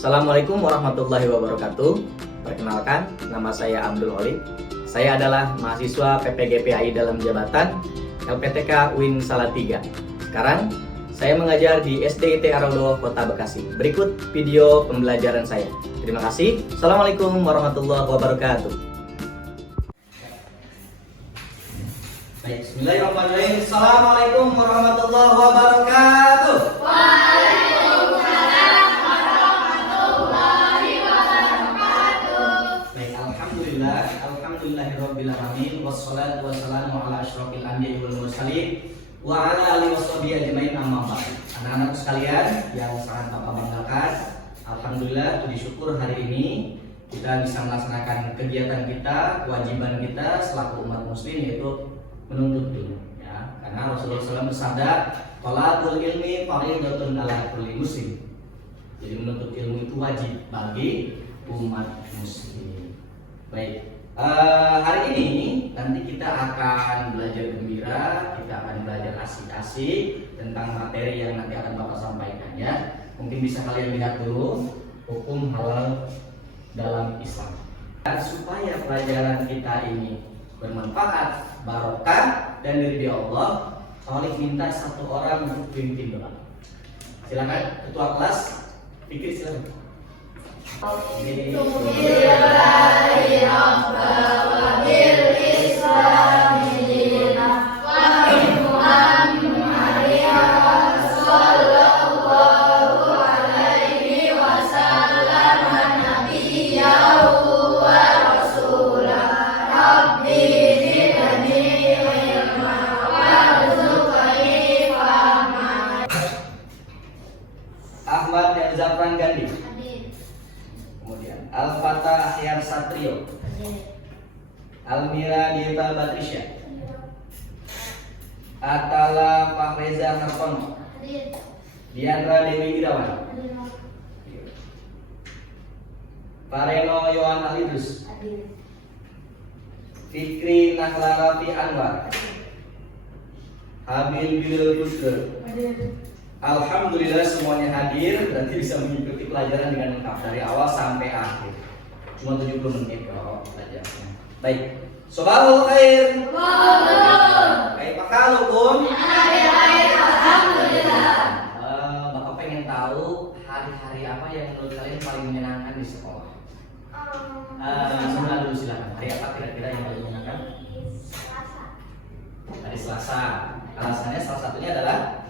Assalamualaikum warahmatullahi wabarakatuh. Perkenalkan, nama saya Abdul Holid. Saya adalah mahasiswa PPGPAI dalam jabatan LPTK Win Salatiga. Sekarang saya mengajar di SDIT Arodo, Kota Bekasi. Berikut video pembelajaran saya. Terima kasih. Assalamualaikum warahmatullahi wabarakatuh. Baik, bismillahirrahmanirrahim. Assalamualaikum warahmatullahi wabarakatuh. Alhamdulillahirrabbilalamin. Wassalatu wassalamu ala asyrofil anbiya'i wal mursalin wa ala alihi washabihi ajmain, amma ba'd. Anak-anak sekalian yang sangat Bapak banggakan, alhamdulillah puji syukur hari ini kita bisa melaksanakan kegiatan kita, kewajiban kita selaku umat muslim, yaitu menuntut ilmu, ya. Karena Rasulullah SAW bersabda, "Thalabul ilmi fardhatun 'ala kulli muslim." Jadi menuntut ilmu itu wajib bagi umat muslim. Baik. Hari ini nanti kita akan belajar gembira, kita akan belajar asik-asik tentang materi yang nanti akan Bapak sampaikan, ya. Mungkin bisa kalian lihat dulu hukum halal dalam Islam. Dan supaya pelajaran kita ini bermanfaat, barokah dan diridhoi Allah, Khalid minta satu orang untuk pimpin doa. Silakan ketua kelas, pikir silakan. Ahmad dan Zafran Gandhi. Kemudian Al-Fatah Ahyan Satrio. Almira Dita Batrisya. Atala Fahreza Hartono. Diandra Dewi Irawan. Pareno Yohan Alidus. Fikri Nahla Rafi Anwar. Habil Bilal Rusder. Alhamdulillah semuanya hadir, berarti bisa mengikuti pelajaran dengan lengkap dari awal sampai akhir. Cuma 70 menit kalau pelajarannya. Baik. Sobahul khair. Baik, pakalukum. Alhamdulillah. Bapak pengen tahu hari-hari apa yang menurut kalian paling menyenangkan di sekolah? Sebentar dulu silakan. Hari apa kira-kira yang paling menyenangkan? Hari Selasa. Alasannya salah satunya adalah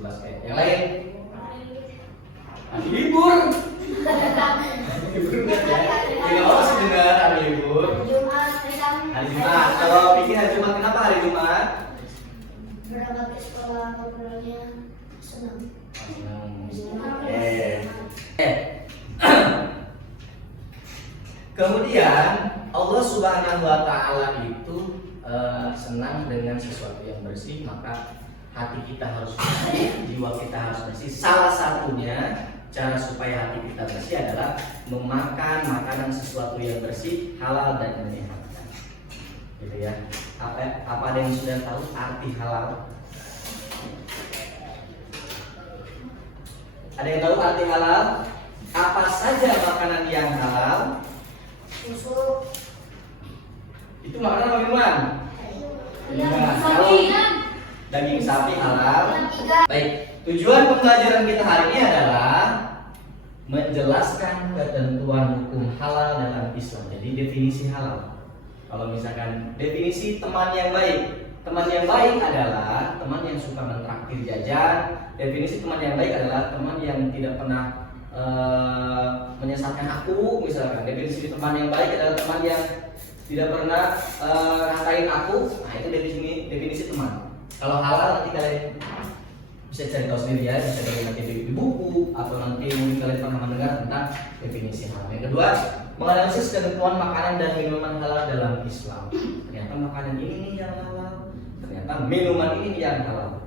basket. Yang lain? Hari libur. Libur enggak ya? Tidak harus dengar hari libur. Hari Jumat. Kalau pikir hari Jumat, kenapa hari Jumat? Berangkat ke sekolah, ngobrolnya senang. Kemudian Allah Subhanahu wa Ta'ala itu senang dengan sesuatu yang bersih, maka hati kita harus bersih, jiwa kita harus bersih. Salah satunya cara supaya hati kita bersih adalah memakan makanan sesuatu yang bersih, halal dan menyehatkan. Gitu ya. Apa ada yang sudah tahu arti halal? Ada yang tahu arti halal? Apa saja makanan yang halal? Susu. Itu makanan apa minuman? Kalau daging sapi halal. Baik, tujuan pembelajaran kita hari ini adalah menjelaskan ketentuan hukum halal dalam Islam. Jadi definisi halal. Kalau misalkan definisi teman yang baik adalah teman yang suka mentraktir jajan. Definisi teman yang baik adalah teman yang tidak pernah menyesatkan aku. Misalkan definisi teman yang baik adalah teman yang tidak pernah ngatain aku. Nah, itu definisi teman. Kalau halal nanti kalian bisa cari tahu sendiri ya, bisa cari nanti di buku atau nanti mungkin kalian pernah mendengar tentang definisi halal. Yang kedua, menganalisis ketentuan makanan dan minuman halal dalam Islam. Ternyata makanan ini nih yang halal, ternyata minuman ini yang halal.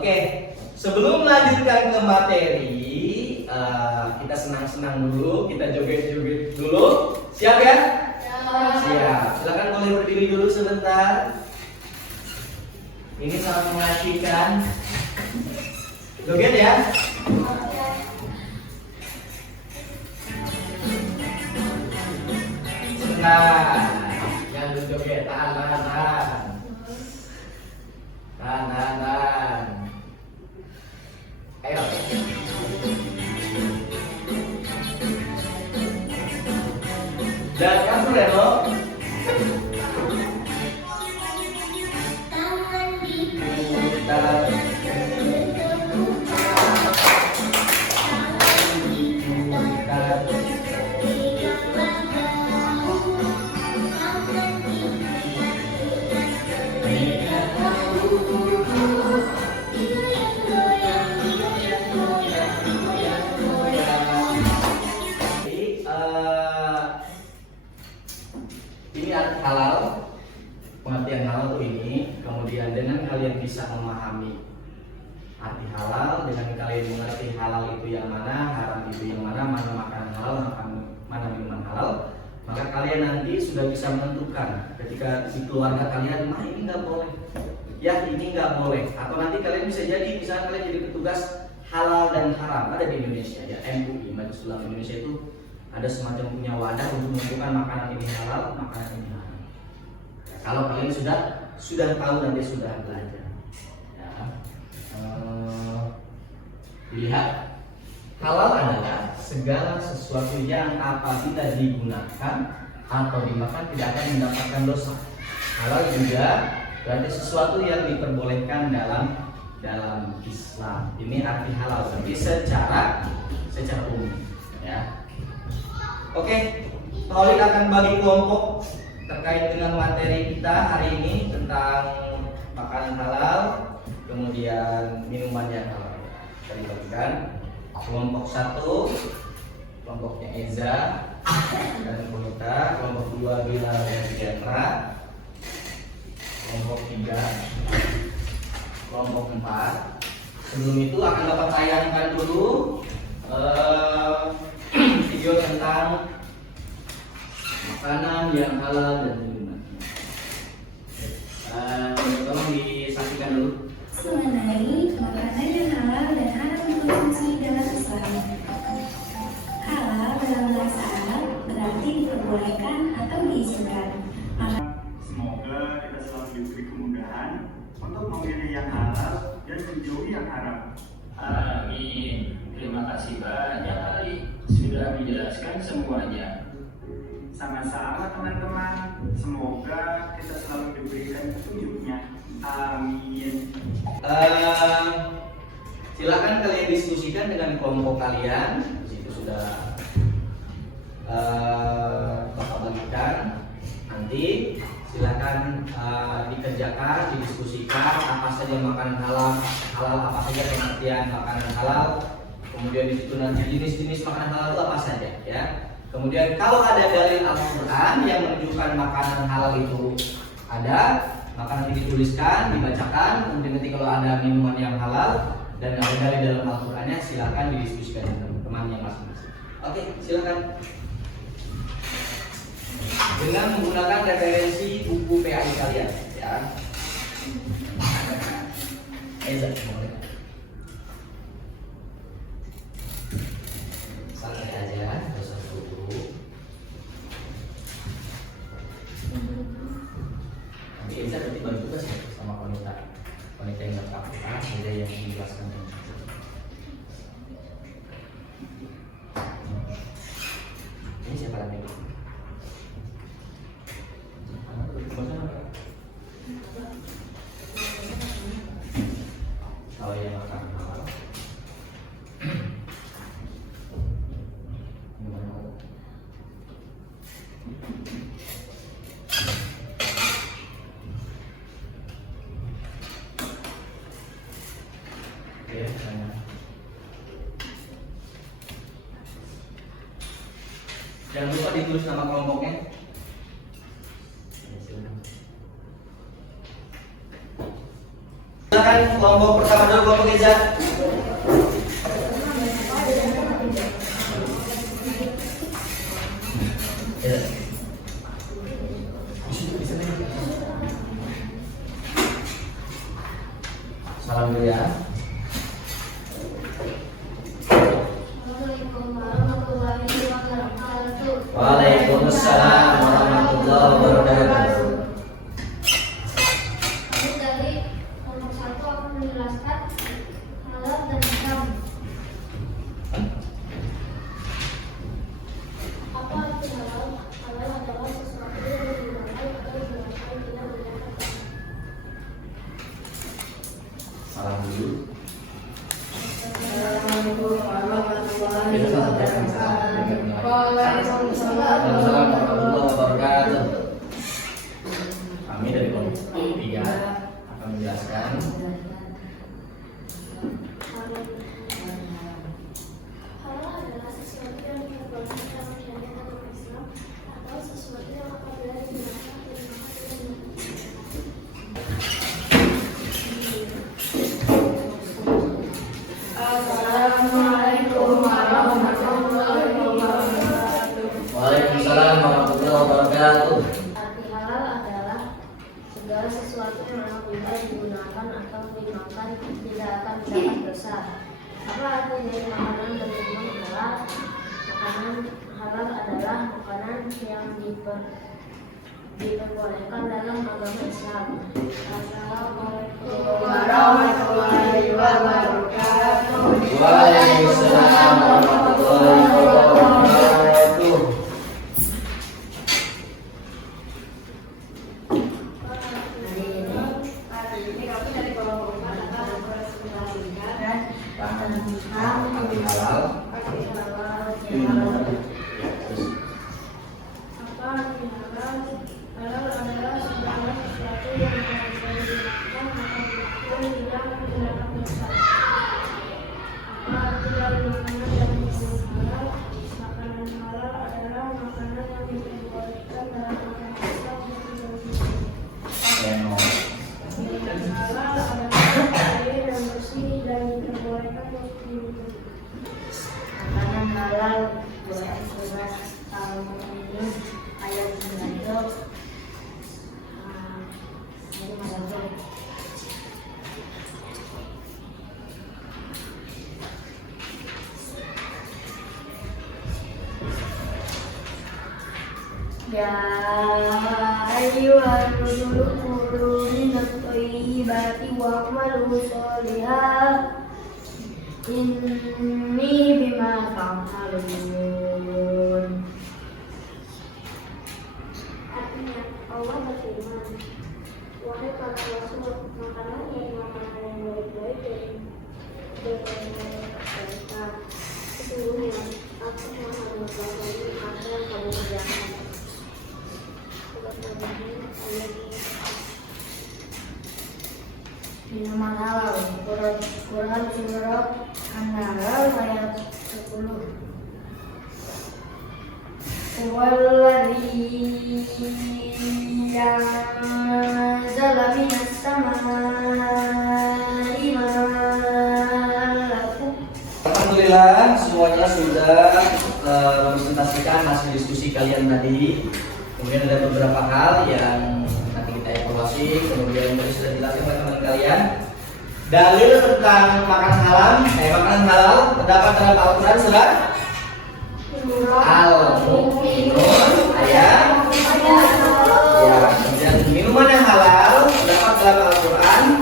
Oke, sebelum melanjutkan ke materi, kita senang-senang dulu, kita joget-joget dulu. Siap ya? Siap. Silakan boleh berdiri dulu sebentar. Ini sangat mengasihkan. Joget ya. Nah, yang joget tahan. Tahan. Ayo. Dan kamu Reno. Ini halal, pengertian halal tuh ini. Kemudian dengan kalian bisa memahami arti halal, dengan kalian mengerti halal itu yang mana, haram itu yang mana makanan halal, mana minuman halal, maka kalian nanti sudah bisa menentukan ketika di keluarga kalian, nah ini nggak boleh, ya ini nggak boleh. Atau nanti kalian bisa jadi, misalnya kalian jadi petugas halal dan haram ada di Indonesia ya, MUI Majelis Ulama Indonesia itu ada semacam punya wadah untuk menentukan makanan ini halal, makanan ini haram. Kalau kalian sudah tahu nanti sudah belajar. Ya. Lihat, halal adalah segala sesuatu yang apabila digunakan atau dimakan tidak akan mendapatkan dosa. Halal juga berarti sesuatu yang diperbolehkan dalam Islam. Ini arti halal berarti secara umum. Ya. Oke, Tauhid akan bagi kelompok terkait dengan materi kita hari ini tentang makanan halal, kemudian minuman yang halal. Kita dibagikan kelompok 1, kelompoknya Eza dan Bonita, kelompok 2 Bilal dan Fiatra, kelompok 3, kelompok 4. Sebelum itu akan dapat tayangkan dulu video tentang makanan yang halal dan minuman. Tolong disaksikan dulu. Mengenai makanan yang halal dan haram dikonsumsi dalam Islam. Halal dalam bahasa Arab berarti diperbolehkan atau diizinkan. Semoga kita selalu diberi kemudahan untuk memilih yang halal dan menjauhi yang haram. Amin. Terima kasih banyak Ali sudah menjelaskan semuanya. Sama-sama teman-teman. Semoga kita selalu diberikan petunjuknya. Amin. Silakan kalian diskusikan dengan kelompok kalian. Di situ sudah Bapak bagikan. Nanti silakan dikerjakan, didiskusikan apa saja makanan halal, apa saja pengertian makanan halal. Kemudian di situ nanti jenis-jenis makanan halal itu apa saja, ya. Kemudian kalau ada dalil Al-Quran yang menunjukkan makanan halal itu ada, maka nanti dituliskan, dibacakan. Kemudian nanti kalau ada minuman yang halal dan ada dalil dalam Al-Qurannya, silakan didiskusikan dengan teman-teman yang masing-masing. Oke, silakan. Dengan menggunakan referensi buku PAI kalian, ya. Santai aja, nggak usah buru-buru. Nanti Eza berarti baru tugas ya sama wanita yang nggak apa-apa, ada yang menjelaskan. Ini siapa lagi? Kalau yang makan halal. Jangan lupa ditulis nama kelompoknya. Silakan kelompok pertama dulu, kelompok Eza. Salam dulu ya. warahmatullahi wabarakatuh. Waalaikumsalam warahmatullahi wabarakatuh. Kami dari nomor 1 akan menjelaskan halal dan haram. Apa arti halal? Halal adalah sesuatu yang digunakan atau digunakan tidak berdasarkan. Salam dulu. Waalaikumsalam warahmatullahi wabarakatuh. Kami dari kelompok 3 akan menjelaskan Halal adalah sesuatu yang diperbolehkan dalam syariat agama Islam atau sesuatu yang apabila digunakan tidak Assalamualaikum warahmatullahi wabarakatuh. Waalaikumsalam warahmatullahi wabarakatuh. Arti halal adalah segala sesuatu yang apabila digunakan atau dimakan tidak akan mendapat dosa. Apa arti dari makanan berkembang halal? Makanan halal adalah makanan yang diperbolehkan dalam agama Islam. Assalamualaikum warahmatullahi wabarakatuh. Waalaikumsalam warahmatullahi wabarakatuh. Halal. Apa arti halal? Halal adalah segala sesuatu yang apabila digunakan atau tidak mendapat dosa. Apa arti dari makanan dan minuman halal? Makanan halal adalah makanan yang diperbolehkan dalam agama Islam Minuman halal adalah air yang bersih dan diperbolehkan untuk diminum. Makanan halal buat surat Al-Mu'minun ayat 9 itu ini masalah. Ya ayyuhan rusulu kulu minat thayyibati wa'malu sholihan inni bima ta'malun. Artinya Allah berfirman, wahai para rasul, makanan yang baik-baik dan berkaitan. Sesungguhnya aku maha mengetahui apa yang kamu kerjakan. Minuman halal, Quran Surah An-Nahl ayat 10. Walladzi anzala minas samaa'i ma'an lakum. Alhamdulillah semuanya sudah mempresentasikan hasil diskusi kalian tadi. Kemudian ada beberapa hal yang nanti kita evaluasi. Kemudian tadi sudah dijelaskan oleh teman kalian. Dalil tentang makanan halal terdapat dalam Al-Quran surat Al-Mu'minun ayat. Ya, kemudian minuman yang halal terdapat dalam Al-Quran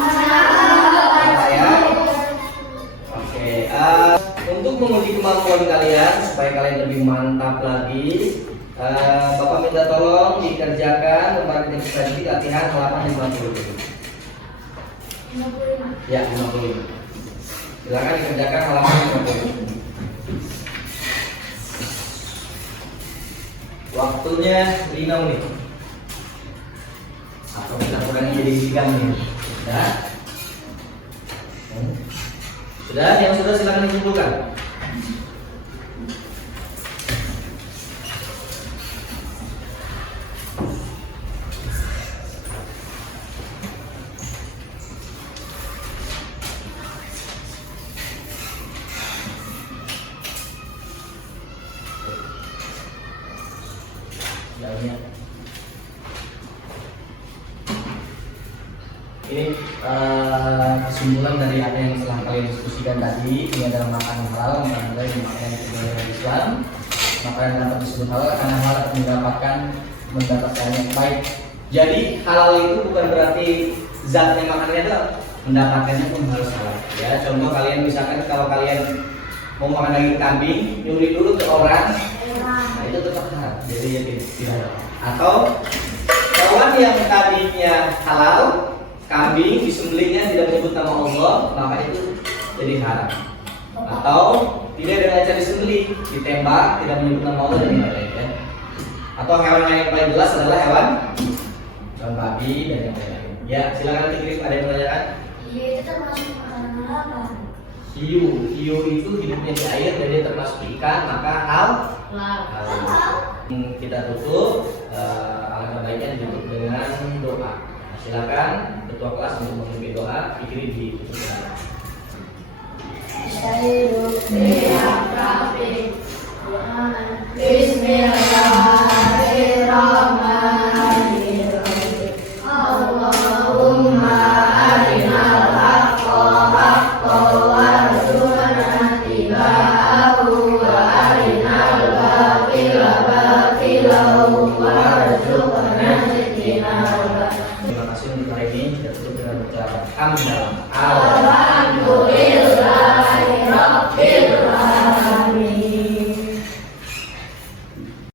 ayat. Oke, untuk menguji kemampuan kalian supaya kalian lebih mantap lagi, Bapak minta tolong dikerjakan lembar tadi latihan halaman 50. Ya, 50. Silakan dikerjakan halaman 50. Waktunya 5 menit. Atau kita kurangi jadi 3 menit. Sudah? Sudah? Yang sudah silakan dikumpulkan. Ini kesimpulan dari apa yang telah kalian diskusikan tadi, ini adalah makanan halal, makanan yang dimakan di Islam. Makanan yang dapat disebut halal karena halal mendapatkan yang baik. Jadi halal itu bukan berarti zatnya makanannya itu mendapatkannya pun harus halal. Ya, contoh kalian misalkan kalau kalian mau makan daging kambing, nyuri dulu ke orang, nah itu tetap halal. Jadi ya tidak ada. Atau hewan yang tadinya halal, kambing disembelihnya tidak menyebut nama Allah, maka itu jadi haram. Atau tidak dengan cara disembelih, ditembak tidak menyebut nama Allah dan lain-lain. Ya. Atau hewan yang paling jelas adalah hewan babi dan yang lain-lain. Ya, silakan nanti Kris, ada yang menanyakan? Iya, itu termasuk makanan halal. Hiu itu hidupnya di air dan dia termasuk ikan, maka halal. Kita tutup, alangkah baiknya ditutup dengan doa. Silakan ketua kelas untuk memimpin doa, pikir di Bismillahirrahmanirrahim. Allahumma arinal haqqa haqqan warzuqna ittiba'ahu wa arinal batila batilan warzuqna ijtinaba. Terima kasih untuk hari ini. Kita tutup dengan ucapan hamdalah. Alhamdulillahirabbil alamin.